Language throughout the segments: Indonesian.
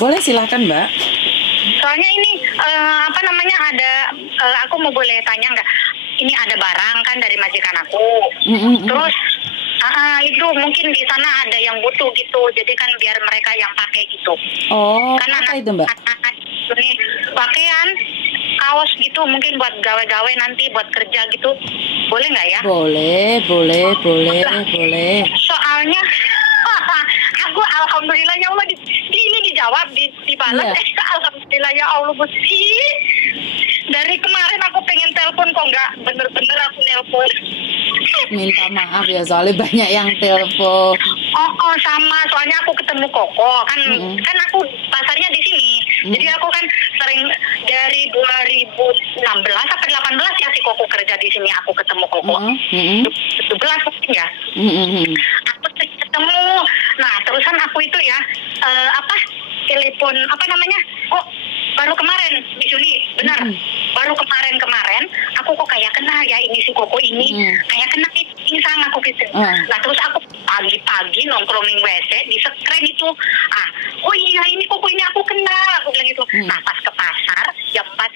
Boleh, silakan Mbak. Soalnya ini apa namanya ada aku mau boleh tanya nggak? Ini ada barang kan dari majikan aku. Terus itu mungkin di sana ada yang butuh gitu. Jadi kan biar mereka yang pakai gitu. Oh, kan apa itu Mbak? Ini pakaian kaos gitu mungkin buat gawe-gawe nanti buat kerja gitu. Boleh nggak ya? Boleh. Soalnya aku alhamdulillah ya Allah ini dijawab dibalas. Alhamdulillah ya Allah Gusti. Dari kemarin aku pengen telepon kok nggak bener-bener aku nelpon. Minta maaf ya soalnya banyak yang telepon. Oh sama soalnya aku ketemu Koko kan kan aku pasarnya di sini. Jadi aku kan sering dari 2016 sampai 18 ya si Koko kerja di sini aku ketemu Koko. 17 mungkin ya. Aku ketemu. Nah, terusan aku itu ya telepon apa namanya? Kok baru kemarin di Juni, benar. Baru kemarin aku kok kayak kenal ya ini si Koko ini. Kayak kenal ini sama aku gitu. Nah, terus aku pagi-pagi nongkrong di WC di sekren itu. Oh iya ini Koko ini aku kenal. Aku bilang gitu. Nah, pas ke pasar jam 4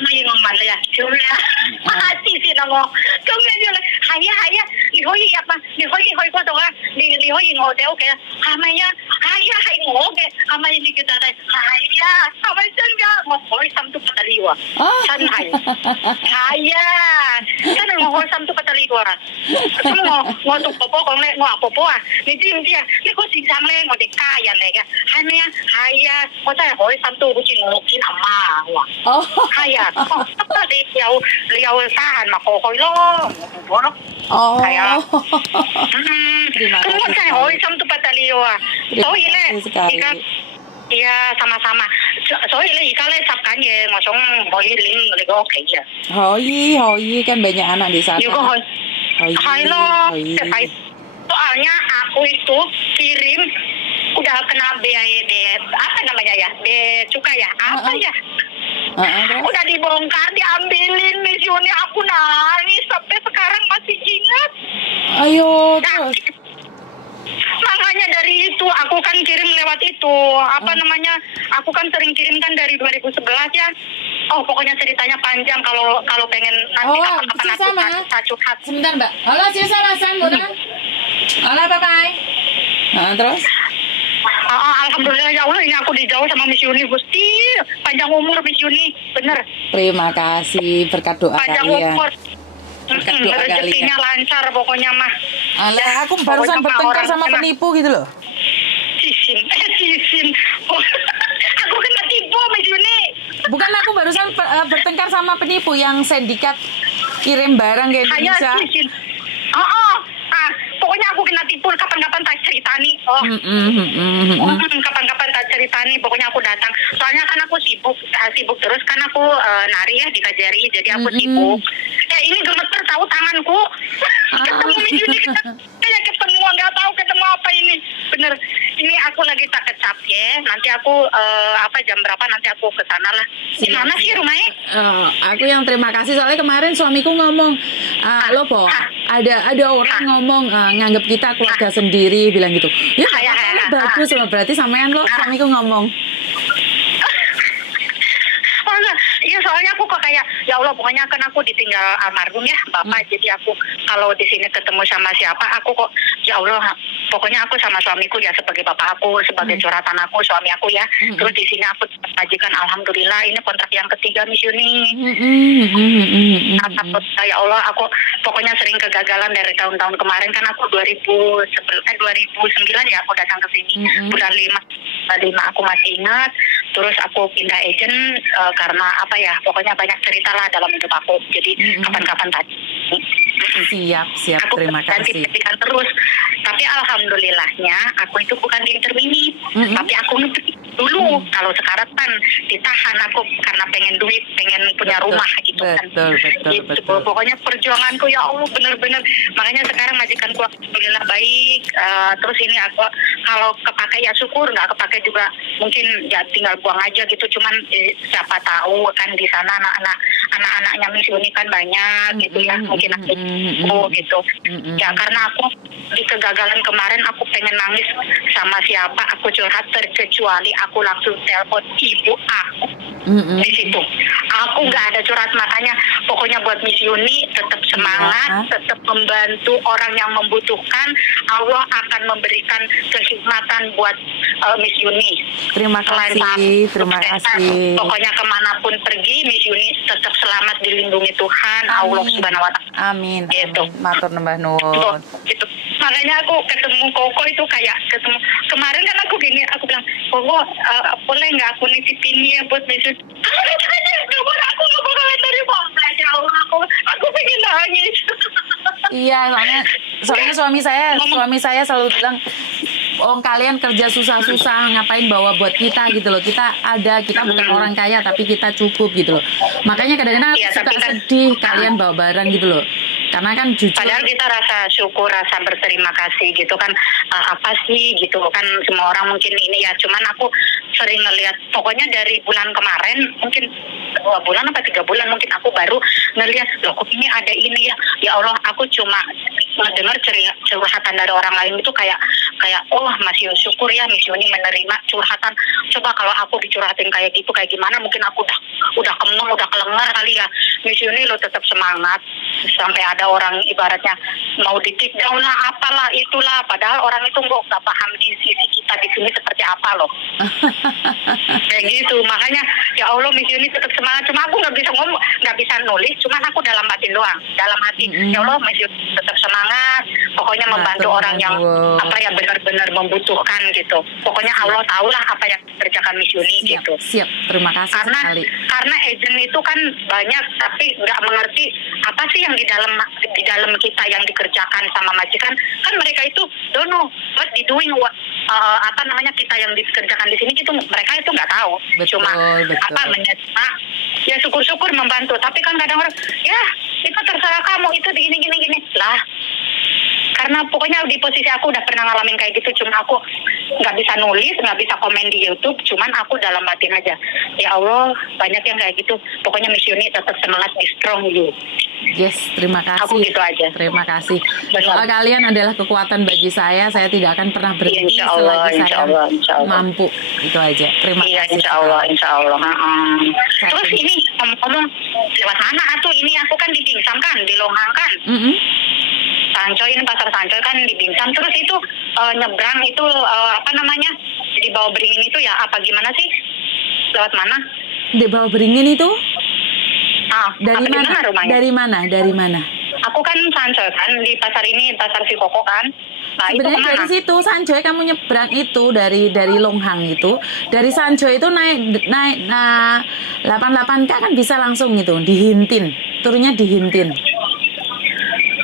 may ngomong ya. Julia. Mati sih namo. Kemudian haya lihoy apa? Lihoy ko to lihoy ngode oke. Hamanya haya hay ngode. Hamanya dikit ada. Haya. Hamay jan ga mo hoy samtu pataliwa. San haya. Kan mo hoy samtu pataliwa. Mo to popo ko le mo popo ni tim dia. Ni ko sing sang le ngode kaya le ga. Hamaya haya. Ko ta hoy samtu ko jing mo kin amma wa. Haya. Liau sahan makokoy lo. Bono. Kaya. Tunggu saya hoy samtu pataliwa. So ile. Iya sama-sama. So ile ikale sapkan ye ngosong hoy ling lego oke ya. Hoyi kan banyak anak di sana. Juga hoy. Hai lo. Soalnya aku itu kirim udah kena BAED apa namanya ya? Cukai ya? Apa ya? Udah dibongkar, diambilin misionya aku nangis sampai sekarang masih ingat. Ayo terus. Makanya dari itu aku kan kirim lewat itu apa namanya? Aku kan sering kirimkan dari 2011 ya. Oh pokoknya ceritanya panjang kalau pengen nanti kapan-kapan aku curhat. Sebentar Mbak. Halo Susana Muna. Halo bye. Terus? Alhamdulillah ya Allah ini aku dijauh sama Miss Yuni Gusti. Panjang umur Miss Yuni, bener. Terima kasih berkat doa panjang kalian. Umur. Rezekinya lancar pokoknya mah. Alah, aku barusan bertengkar sama penipu gitu loh. Sisin. Aku kena tipu Miss Yuni. Bukan aku barusan bertengkar sama penipu yang sindikat kirim barang ke Indonesia. Pokoknya aku kena tipu kapan-kapan tak cerita nih. Kapan-kapan tak cerita nih. Pokoknya aku datang. Soalnya kan aku sibuk terus kan aku nari ya di KJRI. Jadi aku sibuk. Ini gemeter tahu tanganku. Ketemu Juni kayak ketemu nggak tahu ketemu apa ini. Bener. Ini aku lagi tak kecap ya. Nanti aku jam berapa nanti aku ke sana lah. Di mana sih rumahnya? Aku yang terima kasih soalnya kemarin suamiku ngomong lo Bo, ada orang ngomong nganggap kita keluarga sendiri bilang gitu. Ya bagus loh berarti sampean lo suamiku ngomong. Iya soalnya aku kok kayak ya Allah pokoknya kan aku ditinggal almarhum ya bapak jadi aku kalau di sini ketemu sama siapa aku kok ya Allah pokoknya aku sama suamiku ya sebagai bapak aku sebagai curhatan aku suami aku ya terus di sini aku majikan alhamdulillah ini kontrak yang ketiga Miss Yuni. Ya Allah aku pokoknya sering kegagalan dari tahun-tahun kemarin kan aku 2009 ya aku datang ke sini bulan 5 aku masih ingat terus aku pindah agent karena apa ya pokoknya banyak cerita lah dalam hidup aku jadi kapan-kapan tadi siap aku terima kasih terus tapi alhamdulillahnya aku itu bukan di intermini tapi aku dulu kalau sekarang kan ditahan aku karena pengen duit pengen punya rumah gitu kan betul. Pokoknya perjuanganku ya Allah bener-bener makanya sekarang majikanku alhamdulillah baik terus ini aku kalau kepake ya syukur nggak kepake juga mungkin ya tinggal buang aja gitu cuman siapa tahu kan di sana anak-anaknya Miss Uni kan banyak gitu ya, mungkin aku gitu. Ya karena aku di kegagalan kemarin aku pengen nangis, sama siapa aku curhat terkecuali aku langsung telepon ibu aku. Di situ aku nggak ada curhat, makanya pokoknya buat Miss Uni tetap semangat, tetap membantu orang yang membutuhkan. Allah akan memberikan kehikmatan buat Miss Uni. Terima kasih, terima kasih. Pokoknya kemanapun pergi, Miss Uni tetap selamat dilindungi Tuhan. Allah Subhanahu Wa Taala. Amin. Gitu. Matur nembah nuwun. Gitu. Makanya aku ketemu Koko itu kayak ketemu kemarin kan aku gini, aku bilang Koko boleh nggak aku nitipin ya buat Miss Uni? Aku nggak bakal terima. Ya Allah, aku pengen nangis. Iya, soalnya suami saya selalu bilang, oh kalian kerja susah-susah, ngapain bawa buat kita gitu loh. Kita bukan orang kaya tapi kita cukup gitu loh. Makanya kadang-kadang aku suka sedih kalian bawa barang gitu loh. Karena kan jujur, padahal kita rasa syukur, rasa berterima kasih gitu kan, apa sih gitu kan, semua orang mungkin ini ya, cuman aku sering ngelihat, pokoknya dari bulan kemarin mungkin 2 bulan apa 3 bulan mungkin aku baru ngelihat, loh kok ini ada ini ya Allah, aku cuma mendengar curhatan dari orang lain itu kayak oh masih syukur ya Miss Uni menerima curhatan. Coba kalau aku dicurhatin kayak gitu kayak gimana, mungkin aku udah kemeng, udah kelengar kali ya. Miss Uni lo tetap semangat, sampai ada orang ibaratnya mau di kick down lah apalah itulah, padahal orang itu nggak paham di sisi kita di sini seperti apa loh. Kayak gitu, makanya ya Allah Miss Uni tetap semangat. Cuma aku nggak bisa ngomong, nggak bisa nulis, cuman aku dalam batin doang, dalam hati. Ya Allah Miss Uni tetap semangat, pokoknya membantu orang yang apa ya benar-benar membutuhkan gitu. Pokoknya Allah tahulah apa yang kerjakan Miss Uni gitu. Siap, terima kasih sekali. Karena agent itu kan banyak tapi nggak mengerti apa sih yang di dalam kita yang dikerjakan sama majikan. Kan mereka itu don't know what they doing, apa namanya kita yang dikerjakan di sini itu mereka itu nggak tahu. Betul. Apa menyerta ya syukur-syukur membantu, tapi kan kadang orang ya itu terserah kamu, itu gini lah. Karena pokoknya di posisi aku udah pernah ngalamin kayak gitu, cuma aku nggak bisa nulis, nggak bisa komen di YouTube, cuman aku dalam batin aja. Ya Allah, banyak yang kayak gitu. Pokoknya Miss Uni tetap semangat, be strong you. Yes, terima kasih. Aku gitu aja. Terima kasih. Soal kalian adalah kekuatan bagi saya tidak akan pernah berhenti selagi saya mampu. Itu aja. Terima kasih. Insya Allah. Terus ini ngomong lewat mana tuh? Ini aku kan di Bingsam kan, di Longhang kan. Sancoy, ini pasar Sancoy kan di Bingsam. Terus itu nyebrang itu apa namanya, di bawah beringin itu ya apa gimana sih? Lewat mana? Di bawah beringin itu? Dari mana? Dari mana? Aku kan Sancoy kan di pasar ini, pasar Sikoko kan. Nah, sebenarnya dari situ Sancoy kamu nyebrang itu dari Longhang itu. Dari Sancoy itu naik 88K kan bisa langsung itu di Hintin. Turunnya di Hintin.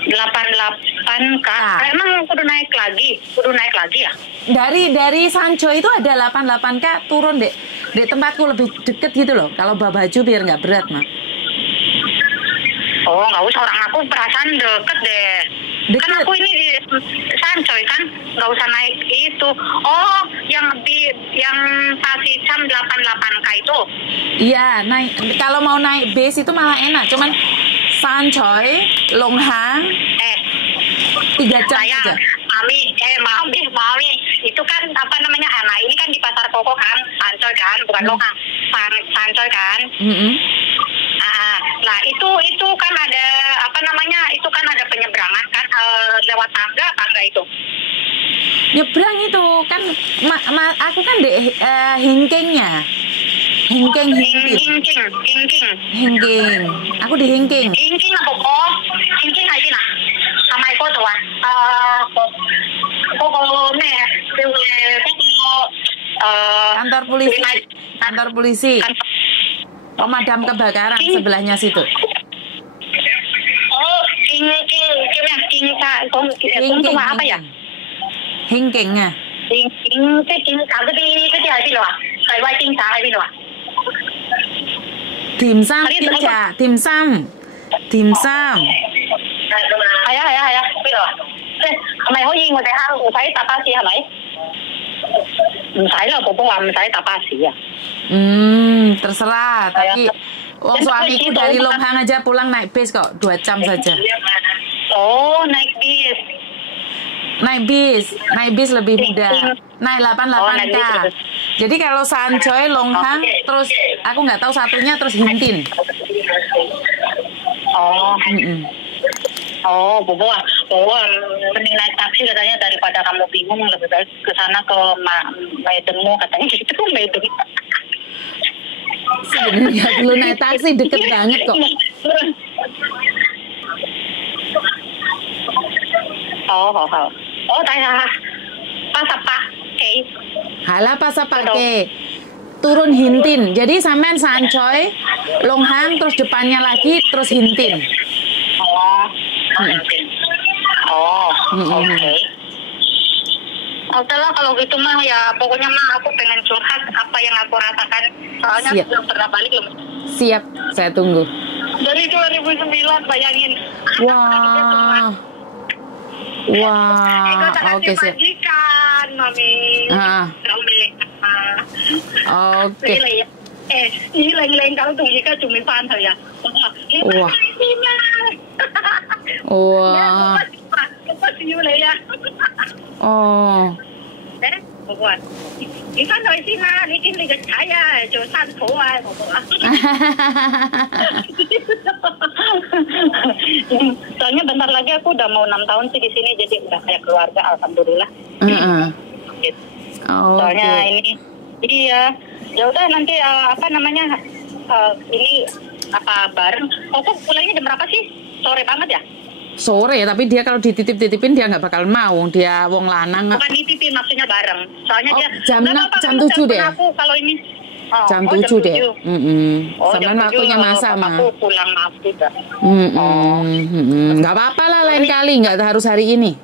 88K. Emang kudu naik lagi ya? Dari Sancoy itu ada 88K turun dek. Di tempatku lebih deket gitu loh. Kalau bawa baju biar nggak berat mah. Oh nggak usah, orang aku perasaan deket deh. Kan aku ini di Sancoy kan, nggak usah naik itu. Oh yang Pasicam 88K itu? Iya, kalau mau naik base itu malah enak. Cuman Sancoy, Longhang, 3 jam aja. Mami, itu kan apa namanya, anak ini kan di pasar Koko kan, Sancoy kan, bukan Longhang, Sancoy kan. Nah itu kan ada apa namanya, itu kan ada penyeberangan kan, lewat tangga itu. Nyebrang itu kan, aku kan di Hingkingnya. Hingking. Aku di Hingking. Hingking apa kok? Hingking aja nah. Sama itu tuh kantor polisi. Pemadam kebakaran sebelahnya situ. Oh, Hingking apa ya? Hingkingnya. Dim sum. Mày có gì ngồi tại ăn cũng phải tập xì hả mày? Không phải là bố bảo không phải tập xì à? Terserah, tapi Wong suamiku dari Longhang aja pulang naik bis kok 2 jam saja. Oh, naik bis. Naik bis lebih mudah. Naik 88K. Jadi kalau Sancoy, Longhang, terus aku nggak tahu satunya terus Hintin. Oh. Oh, Bobo, mending naik taksi katanya daripada kamu bingung, lebih baik ke sana ke Meidengmu katanya gitu, Meideng. Sebenarnya perlu naik taksi, deket banget kok. Halah pakai turun Hintin. Jadi sampean Sancoy, Longhang, terus depannya lagi terus Hintin. Oke. Udahlah kalau gitu mah ya pokoknya mah aku pengen curhat apa yang aku rasakan. Soalnya Siap. belum pernah balik loh. Siap, saya tunggu. Dari 2009 bayangin. Wah. Oke siap. Majikan, Mami. Oke. Lain-lain kalau tuh jika cumi pan ya. Wah. Wah. Oh. Bukan. Ikan dari sini, ini lihat saya, jualan toa, Soalnya bentar lagi aku udah mau 6 tahun sih di sini, jadi udah kayak keluarga, alhamdulillah. Gitu. Soalnya ini, jadi ya udah nanti apa namanya ini apa bareng. Kok pulangnya jam berapa sih? Sore banget ya? Sore, tapi dia kalau dititip-titipin dia nggak bakal mau. Dia wong lanang. Bukan dititipin, maksudnya bareng. Soalnya dia jam 7 deh. Aku kalau ini jam 7 deh. Sampai waktunya masa mah. Aku pulang maaf juga. Nggak apa-apa lah lain kali, nggak harus hari ini.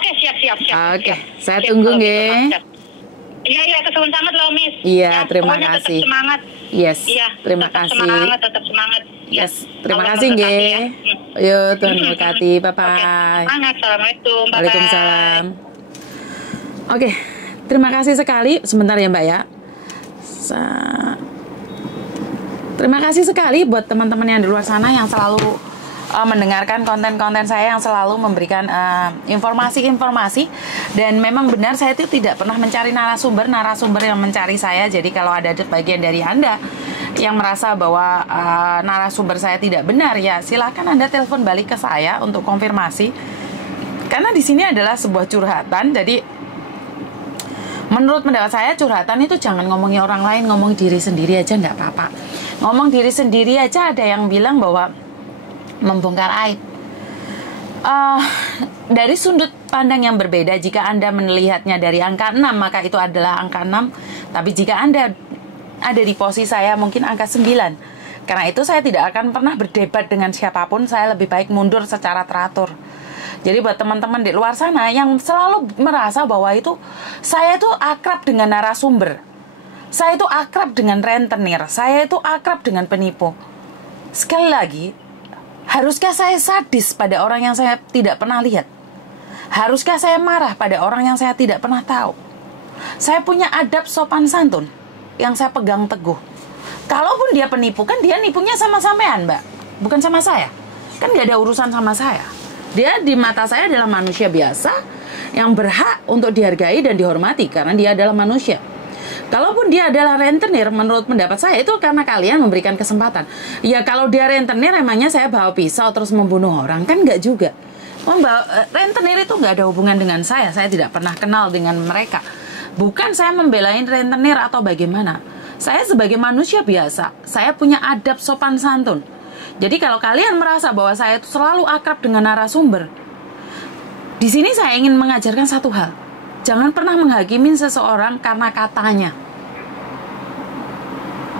Oke, siap. Oke, saya tunggu nggih. Iya, kesuwen sangat loh, Miss. Iya, terima kasih. Tetap semangat. Yes, iya, terima kasih. Tetap semangat. Yes, terima kasih nggih. Yo, Tuhan berkati. Bye-bye. Semangat. Assalamualaikum. Bye-bye. Waalaikumsalam. Oke, terima kasih sekali. Sebentar ya, Mbak ya. Terima kasih sekali buat teman-teman yang di luar sana yang selalu mendengarkan konten-konten saya, yang selalu memberikan informasi-informasi. Dan memang benar saya itu tidak pernah mencari narasumber yang mencari saya. Jadi kalau ada bagian dari Anda yang merasa bahwa narasumber saya tidak benar, ya silahkan Anda telepon balik ke saya untuk konfirmasi. Karena di sini adalah sebuah curhatan. Jadi menurut pendapat saya curhatan itu jangan ngomongin orang lain, ngomong diri sendiri aja nggak apa-apa. Ngomong diri sendiri aja ada yang bilang bahwa membongkar aib. Dari sudut pandang yang berbeda, jika Anda melihatnya dari angka 6, maka itu adalah angka 6. Tapi jika Anda ada di posisi saya, mungkin angka 9. Karena itu saya tidak akan pernah berdebat dengan siapapun. Saya lebih baik mundur secara teratur. Jadi buat teman-teman di luar sana yang selalu merasa bahwa itu saya itu akrab dengan narasumber, saya itu akrab dengan rentenir, saya itu akrab dengan penipu. Sekali lagi, haruskah saya sadis pada orang yang saya tidak pernah lihat? Haruskah saya marah pada orang yang saya tidak pernah tahu? Saya punya adab sopan santun yang saya pegang teguh. Kalaupun dia penipu, kan dia nipunya sama sampean, Mbak, bukan sama saya. Kan gak ada urusan sama saya. Dia di mata saya adalah manusia biasa yang berhak untuk dihargai dan dihormati karena dia adalah manusia. Kalaupun dia adalah rentenir, menurut pendapat saya itu karena kalian memberikan kesempatan. Ya kalau dia rentenir, emangnya saya bawa pisau terus membunuh orang? Kan nggak juga. Rentenir itu nggak ada hubungan dengan saya tidak pernah kenal dengan mereka. Bukan saya membelain rentenir atau bagaimana. Saya sebagai manusia biasa, saya punya adab sopan santun. Jadi kalau kalian merasa bahwa saya itu selalu akrab dengan narasumber, di sini saya ingin mengajarkan satu hal. Jangan pernah menghakimi seseorang karena katanya.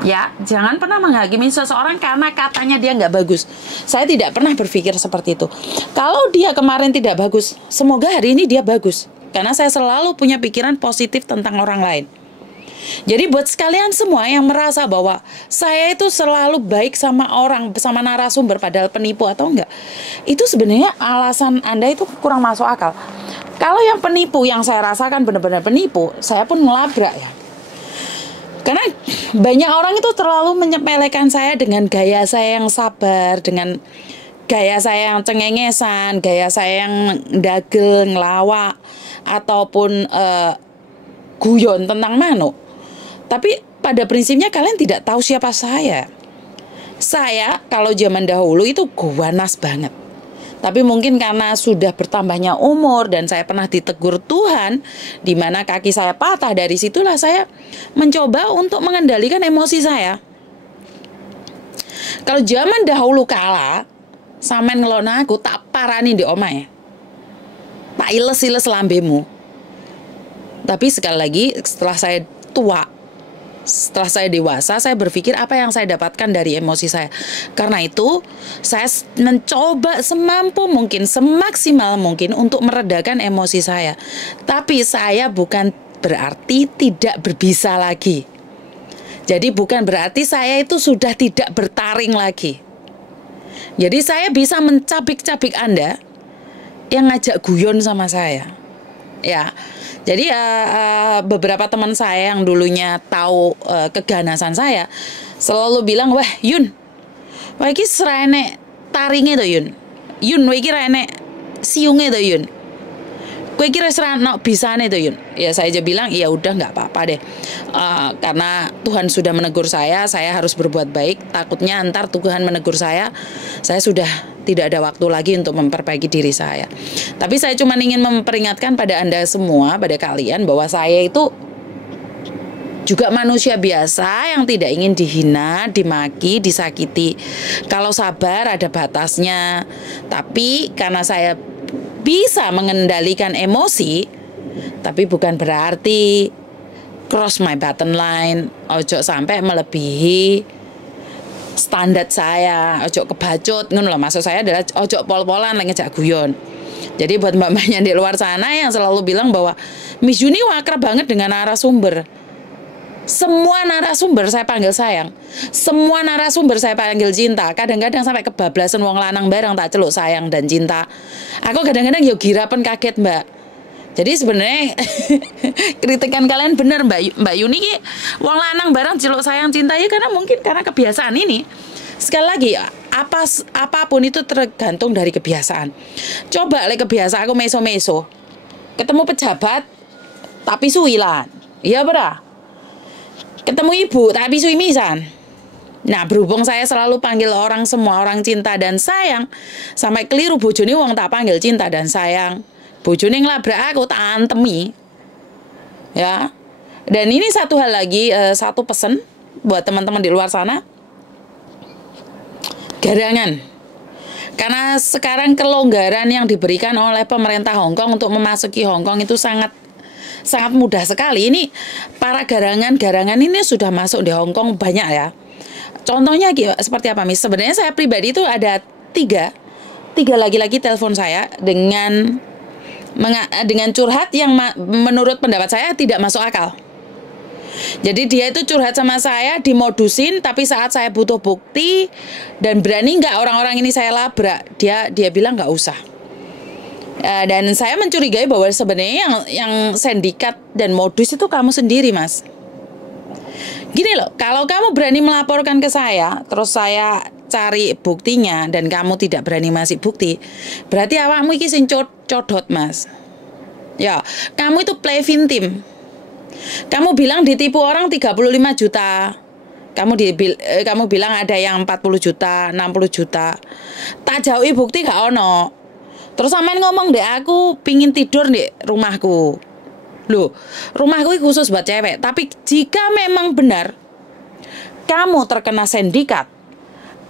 Ya, jangan pernah menghakimi seseorang karena katanya dia nggak bagus. Saya tidak pernah berpikir seperti itu. Kalau dia kemarin tidak bagus, semoga hari ini dia bagus. Karena saya selalu punya pikiran positif tentang orang lain. Jadi buat sekalian semua yang merasa bahwa saya itu selalu baik sama orang, sama narasumber padahal penipu atau enggak, itu sebenarnya alasan Anda itu kurang masuk akal. Kalau yang penipu yang saya rasakan benar-benar penipu, saya pun melabrak ya. Karena banyak orang itu terlalu menyepelekan saya dengan gaya saya yang sabar, dengan gaya saya yang cengengesan, gaya saya yang dagel, ngelawak, ataupun guyon tentang manuk. Tapi pada prinsipnya kalian tidak tahu siapa saya. Saya kalau zaman dahulu itu ganas banget. Tapi mungkin karena sudah bertambahnya umur dan saya pernah ditegur Tuhan, di mana kaki saya patah, dari situlah saya mencoba untuk mengendalikan emosi saya. Kalau zaman dahulu kala, sampean ngelona aku tak parani di omahe. Tak iles-iles lambemu. Tapi sekali lagi setelah saya tua, setelah saya dewasa, saya berpikir apa yang saya dapatkan dari emosi saya. Karena itu, saya mencoba semampu mungkin, semaksimal mungkin untuk meredakan emosi saya. Tapi saya bukan berarti tidak berbisa lagi. Jadi bukan berarti saya itu sudah tidak bertaring lagi. Jadi saya bisa mencabik-cabik Anda yang ngajak guyon sama saya. Ya. Jadi beberapa teman saya yang dulunya tahu keganasan saya selalu bilang, wah Yun, wah iki serene taringe to Yun, Yun wah iki rene siunge to Yun, kowe iki serene bisane to Yun. Ya saya aja bilang, ya udah nggak apa-apa deh, karena Tuhan sudah menegur saya harus berbuat baik. Takutnya ntar Tuhan menegur saya sudah tidak ada waktu lagi untuk memperbaiki diri saya. Tapi saya cuma ingin memperingatkan pada Anda semua, pada kalian, bahwa saya itu juga manusia biasa yang tidak ingin dihina, dimaki, disakiti. Kalau sabar ada batasnya. Tapi karena saya bisa mengendalikan emosi, tapi bukan berarti cross my button line, ojo sampai melebihi standar saya, ojo kebacut, ngono loh. Maksud saya adalah ojo pol-polan lagi ngejak guyon. Jadi buat mbak-mbaknya di luar sana yang selalu bilang bahwa Miss Yuni akrab banget dengan narasumber. Semua narasumber saya panggil sayang. Semua narasumber saya panggil cinta. Kadang-kadang sampai kebablasan wong lanang bareng tak celuk sayang dan cinta. Aku kadang-kadang yo girapen kaget, Mbak. Jadi sebenarnya kritikan kalian benar Mbak Yuni ki wong lanang barang celuk sayang cinta ya, karena mungkin karena kebiasaan ini. Sekali lagi apapun itu tergantung dari kebiasaan. Coba kebiasaan aku meso-meso. Ketemu pejabat tapi suwilan. Iya berah. Ketemu ibu tapi suwi misan. Nah, berhubung saya selalu panggil orang semua orang cinta dan sayang, sampai keliru bojone wong tak panggil cinta dan sayang. Bojone ngelabrak aku tak antemi. Ya. Dan ini satu hal lagi, satu pesan buat teman-teman di luar sana. Garangan. Karena sekarang kelonggaran yang diberikan oleh pemerintah Hong Kong untuk memasuki Hong Kong itu sangat mudah sekali. Ini para garangan ini sudah masuk di Hong Kong banyak ya. Contohnya seperti apa, Miss? Sebenarnya saya pribadi itu ada tiga laki-laki telepon saya dengan curhat yang menurut pendapat saya tidak masuk akal. Jadi dia itu curhat sama saya, dimodusin, tapi saat saya butuh bukti dan berani nggak orang-orang ini saya labrak, dia bilang nggak usah. Dan saya mencurigai bahwa sebenarnya yang sindikat dan modus itu kamu sendiri, Mas. Gini loh, kalau kamu berani melaporkan ke saya, terus saya cari buktinya dan kamu tidak berani ngasih bukti, berarti awakmu iki sing codot, Mas. Ya, kamu itu play victim. Kamu bilang ditipu orang 35 juta. Kamu bilang ada yang 40 juta, 60 juta. Tak jauhi bukti gak ono. Terus sampean ngomong deh, aku pingin tidur di rumahku. Loh, rumahku khusus buat cewek. Tapi jika memang benar kamu terkena sindikat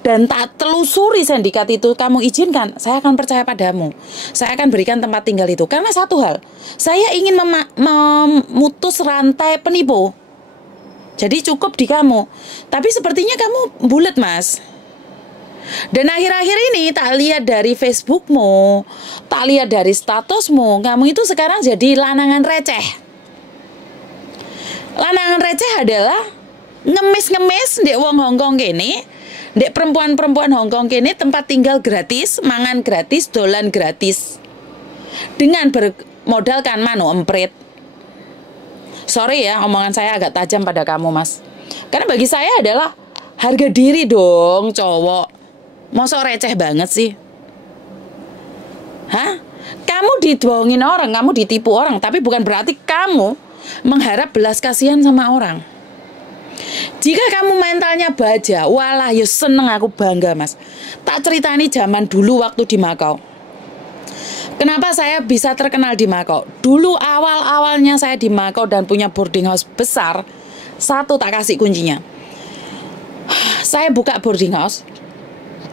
dan tak telusuri sindikat itu kamu izinkan, saya akan percaya padamu. Saya akan berikan tempat tinggal itu. Karena satu hal, saya ingin memutus rantai penipu. Jadi cukup di kamu. Tapi sepertinya kamu bulet, Mas. Dan akhir-akhir ini tak lihat dari Facebookmu, tak lihat dari statusmu, kamu itu sekarang jadi lanangan receh. Lanangan receh adalah ngemis-ngemis ndek wong Hongkong kene, ndek perempuan-perempuan Hongkong kene tempat tinggal gratis, mangan gratis, dolan gratis. Dengan bermodalkan manu emprit. sorry ya, omongan saya agak tajam pada kamu, Mas. Karena bagi saya adalah harga diri dong, cowok. Masa receh banget sih? Hah? Kamu dibohongin orang, kamu ditipu orang, tapi bukan berarti kamu mengharap belas kasihan sama orang. Jika kamu mentalnya baja, walah ya seneng, aku bangga, Mas. Tak ceritani zaman dulu waktu di Makau. Kenapa saya bisa terkenal di Makau? Dulu awal-awalnya saya di Makau dan punya boarding house besar. Satu tak kasih kuncinya. Saya buka boarding house.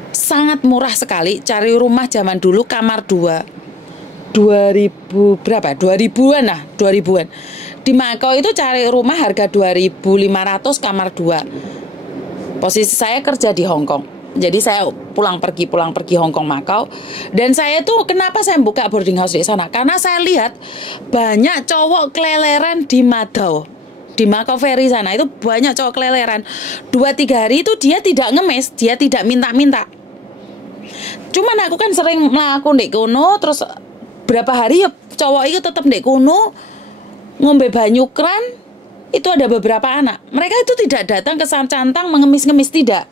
Sangat murah sekali. Cari rumah zaman dulu kamar 2. 2000 berapa? 2000-an lah, 2000-an. Di Makau itu cari rumah harga 2.500 kamar 2. Posisi saya kerja di Hong Kong. Jadi saya pulang pergi Hong Kong Makau. Dan saya tuh kenapa saya buka boarding house di sana? Karena saya lihat banyak cowok keleleran di Madao, di Makau Ferry sana. Itu banyak cowok keleleran. 2-3 hari itu dia tidak ngemes, dia tidak minta-minta. Cuman aku kan sering melakukan di kono, terus berapa hari ya cowok itu tetap di kono ngombe banyu kran. Itu ada beberapa anak. Mereka itu tidak datang ke Sancantang mengemis-ngemis, tidak.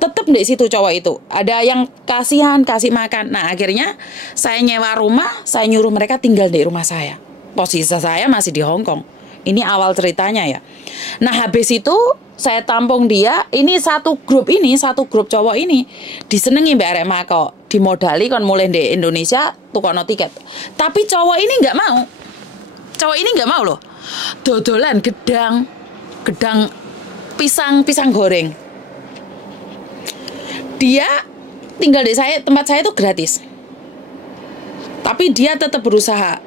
Tetap di situ cowok itu. Ada yang kasihan, kasih makan. Nah, akhirnya saya nyewa rumah, saya nyuruh mereka tinggal di rumah saya. Posisi saya masih di Hong Kong. Ini awal ceritanya ya. Nah, habis itu saya tampung dia. Ini satu grup cowok ini disenengi Mbak Arek Makau. Dimodali kon mulai di Indonesia tukono tiket. Tapi cowok ini nggak mau. Cowok ini nggak mau loh. Dodolan gedang pisang goreng. Dia tinggal di tempat saya itu gratis. Tapi dia tetap berusaha.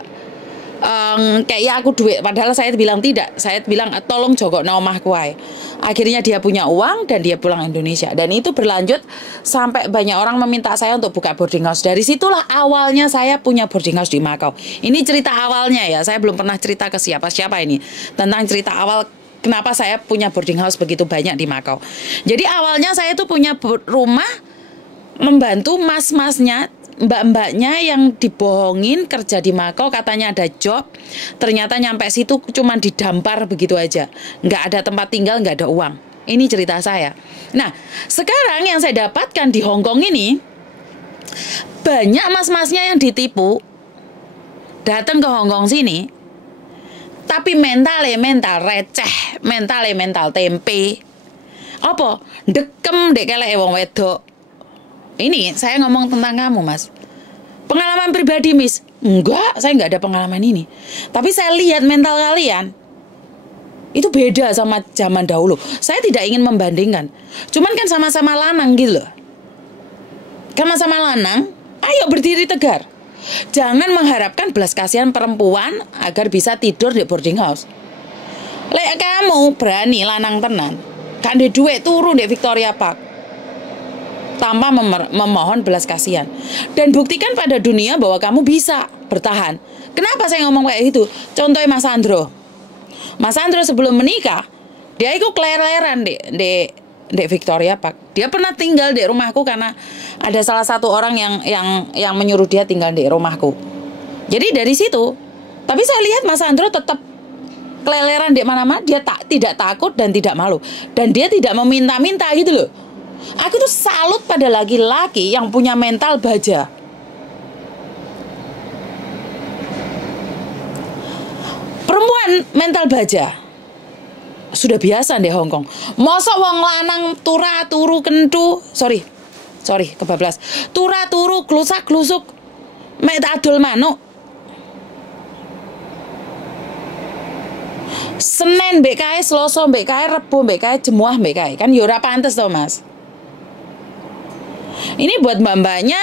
Kayak ya aku duit, padahal saya bilang tidak. Saya bilang tolong jogok na omahku ae. Akhirnya dia punya uang dan dia pulang Indonesia. Dan itu berlanjut sampai banyak orang meminta saya untuk buka boarding house. Dari situlah awalnya saya punya boarding house di Makau. Ini cerita awalnya ya. Saya belum pernah cerita ke siapa-siapa ini tentang cerita awal kenapa saya punya boarding house begitu banyak di Makau. Jadi awalnya saya tuh punya rumah membantu mas-masnya, mbak-mbaknya yang dibohongin kerja di Makau, katanya ada job, ternyata nyampe situ cuman didampar begitu aja, nggak ada tempat tinggal, nggak ada uang. Ini cerita saya. Nah, sekarang yang saya dapatkan di Hong Kong ini, banyak mas-masnya yang ditipu datang ke Hong Kong sini, tapi mental receh, mental tempe. Apa? Dekem dek kelek wong wedok. Ini saya ngomong tentang kamu, Mas. Pengalaman pribadi, Miss. Enggak, saya enggak ada pengalaman ini. Tapi saya lihat mental kalian itu beda sama zaman dahulu. Saya tidak ingin membandingkan. Cuman kan sama-sama lanang gitu loh. Sama-sama lanang, ayo berdiri tegar. Jangan mengharapkan belas kasihan perempuan agar bisa tidur di boarding house. Lek kamu berani lanang tenan, kan di duit turun di Victoria Park tanpa memohon belas kasihan, dan buktikan pada dunia bahwa kamu bisa bertahan. Kenapa saya ngomong kayak gitu? Contohnya Mas Andro. Mas Andro sebelum menikah, dia ikut keleleran di Victoria Park. Dia pernah tinggal di rumahku karena ada salah satu orang yang menyuruh dia tinggal di rumahku. Jadi dari situ, tapi saya lihat Mas Andro tetap keleleran di mana-mana. Dia tidak takut dan tidak malu, dan dia tidak meminta-minta gitu loh. Aku tuh salut pada laki-laki yang punya mental baja. Perempuan mental baja sudah biasa di Hong Kong. Mosok wong lanang turu kentu, sorry kebablas. Turu glusak-glusuk mek adol manuk. Senin mbek kae, Selasa mbek kae, Rebo mbek kae, Jemuah mbek kae. Kan ya ora pantes to, Mas. Ini buat mbak-mbaknya,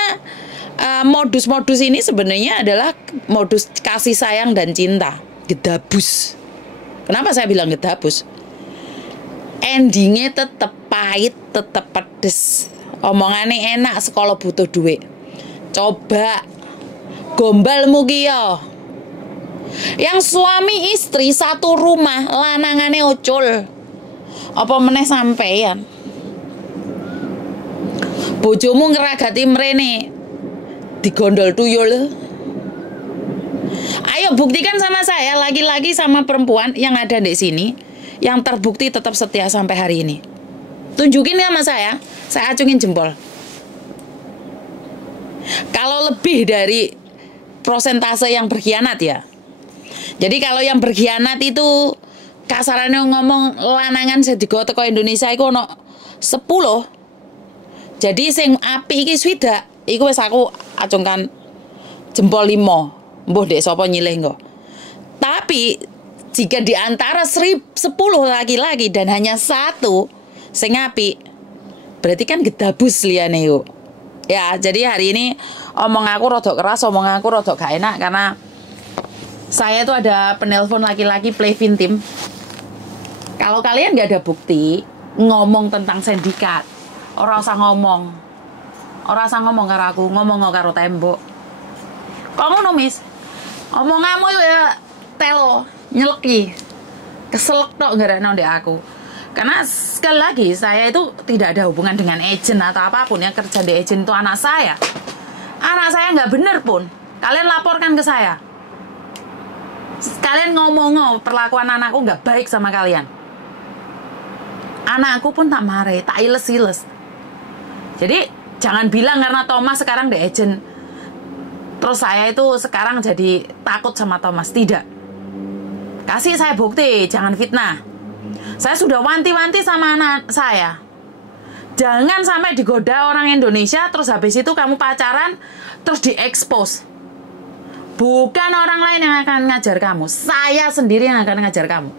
modus-modus ini sebenarnya adalah modus kasih sayang dan cinta. Gedabus. Kenapa saya bilang gedabus? Endingnya tetep pahit, tetep pedes. Omongannya enak sekolah butuh duit. Coba gombalmu kiyo. Yang suami istri satu rumah, lanangane ucul. Apa meneh sampeyan? Bojomu ngeragati mrene digondol tuyul. Ayo buktikan sama saya, laki-laki sama perempuan yang ada di sini, yang terbukti tetap setia sampai hari ini. Tunjukin sama saya acungin jempol. Kalau lebih dari prosentase yang berkhianat ya. Jadi kalau yang berkhianat itu kasarannya ngomong lanangan sedigo teko Indonesia iku ono 10. Jadi sing apik iki swidak, iku wis aku acungkan jempol 5. Mbuh dek sapa nyilih engko. Tapi jika di antara 10 laki-laki dan hanya 1 sing apik, berarti kan gedabus liyane yuk. Ya, jadi hari ini omong aku rodok keras, omong aku rodok gak enak karena saya tuh ada penelpon laki-laki Plevin Team. Kalau kalian gak ada bukti ngomong tentang sindikat, ora usah ngomong. Ora usah ngomong karo aku, ngomong karo tembok. Kok ngono, Mis? Omonganmu itu ya telo, nyeleki. Keselek tok gara-gara ndek aku. Karena sekali lagi saya itu tidak ada hubungan dengan agent atau apapun. Yang kerja di agent itu anak saya. Anak saya nggak bener pun, kalian laporkan ke saya. Kalian ngomong perlakuan anakku nggak baik sama kalian. Anakku pun tak marah, tak iles-iles. Jadi jangan bilang karena Thomas sekarang di agent, terus saya itu sekarang jadi takut sama Thomas. Tidak. Kasih saya bukti, jangan fitnah. Saya sudah wanti-wanti sama anak saya. Jangan sampai digoda orang Indonesia, terus habis itu kamu pacaran, terus diekspos. Bukan orang lain yang akan ngajar kamu. Saya sendiri yang akan ngajar kamu.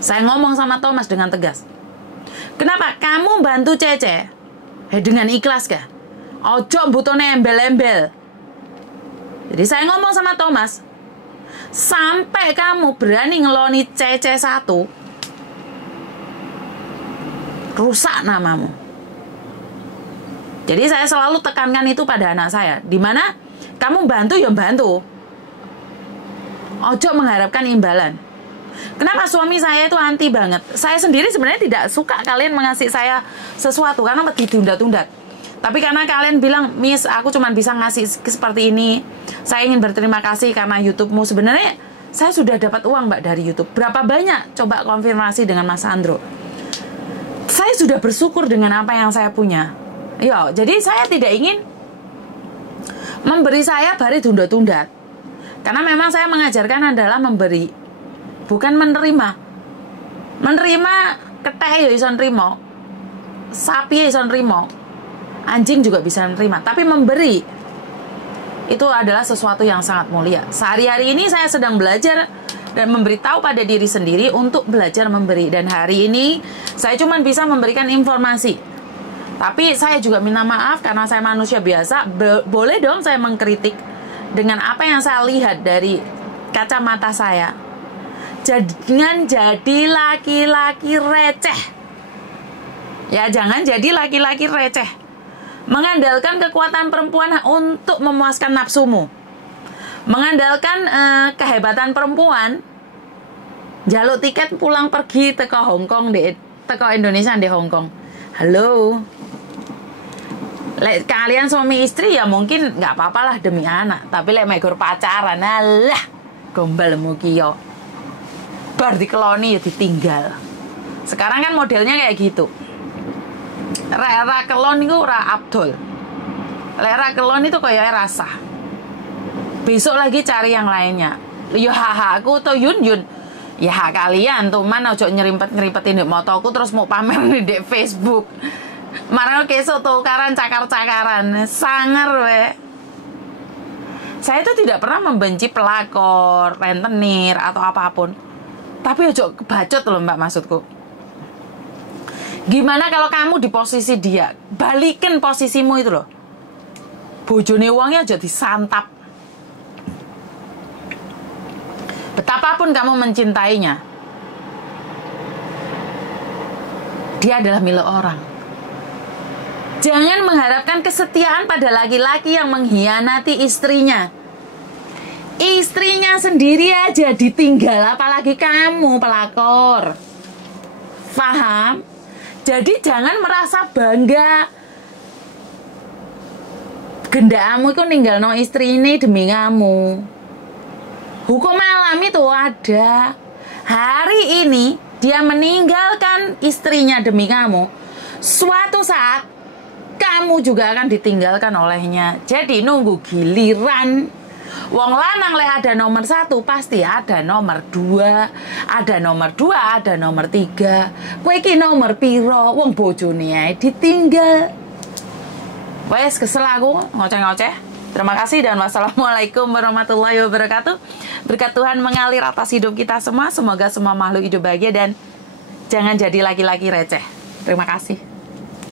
Saya ngomong sama Thomas dengan tegas. Kenapa? Kamu bantu Cece dengan ikhlas kah? Ojo mbutone embel-embel. Jadi saya ngomong sama Thomas, sampai kamu berani ngeloni Cece 1, rusak namamu. Jadi saya selalu tekankan itu pada anak saya. Dimana kamu bantu ya bantu, ojo mengharapkan imbalan. Kenapa suami saya itu anti banget? Saya sendiri sebenarnya tidak suka kalian mengasih saya sesuatu karena ditunda-tunda. Tapi karena kalian bilang, Miss, aku cuma bisa ngasih seperti ini, saya ingin berterima kasih karena YouTube-mu. Sebenarnya saya sudah dapat uang Mbak dari YouTube. Berapa banyak? Coba konfirmasi dengan Mas Andro. Saya sudah bersyukur dengan apa yang saya punya. Yo, jadi saya tidak ingin memberi saya bari tunda-tunda. Karena memang saya mengajarkan adalah memberi, bukan menerima. Menerima ketek ya iso nrimo, sapi ya iso nrimo, anjing juga bisa menerima. Tapi memberi itu adalah sesuatu yang sangat mulia. Sehari-hari ini saya sedang belajar dan memberitahu pada diri sendiri untuk belajar memberi. Dan hari ini saya cuma bisa memberikan informasi. Tapi saya juga minta maaf karena saya manusia biasa. Boleh dong saya mengkritik dengan apa yang saya lihat dari kacamata saya. Jangan jadi laki-laki receh. Ya, jangan jadi laki-laki receh. Mengandalkan kekuatan perempuan untuk memuaskan nafsumu. Mengandalkan kehebatan perempuan, jaluk tiket pulang pergi teko Hongkong teko Indonesia di Hongkong. Halo, lek kalian suami istri ya mungkin nggak apa-apa lah demi anak. Tapi lek megor pacaran, alah gombal mukio, bar dikeloni ya ditinggal. Sekarang kan modelnya kayak gitu. Ra kelon itu ra Abdul. Lek ra kelon itu kayak rasa. Besok lagi cari yang lainnya. Yo aku atau Yun. Ya hak kalian tuh, mana ojo nyerimpet-nyeripetin di motoku terus mau pamer di Facebook. Marah kesok tukaran cakar-cakaran. Sangar we. Saya itu tidak pernah membenci pelakor, rentenir atau apapun. Tapi ojo kebacot loh Mbak maksudku. Gimana kalau kamu di posisi dia? Balikin posisimu itu loh. Bojone wongnya aja disantap. Betapapun kamu mencintainya, dia adalah milik orang. Jangan mengharapkan kesetiaan pada laki-laki yang mengkhianati istrinya. Istrinya sendiri aja ditinggal, apalagi kamu pelakor. Paham? Jadi jangan merasa bangga. Gendakmu itu ninggalno istri ini demi kamu. Hukum alam itu ada. Hari ini dia meninggalkan istrinya demi kamu. Suatu saat kamu juga akan ditinggalkan olehnya. Jadi nunggu giliran. Wong lanang leh ada nomor 1, pasti ada nomor 2, ada nomor 2, ada nomor 3. Kowe iki nomor piro? Wong bojone ae ditinggal. Wes kesel aku ngoceh-ngoceh. Terima kasih dan wassalamualaikum warahmatullahi wabarakatuh. Berkat Tuhan mengalir atas hidup kita semua. Semoga semua makhluk hidup bahagia dan jangan jadi laki-laki receh. Terima kasih.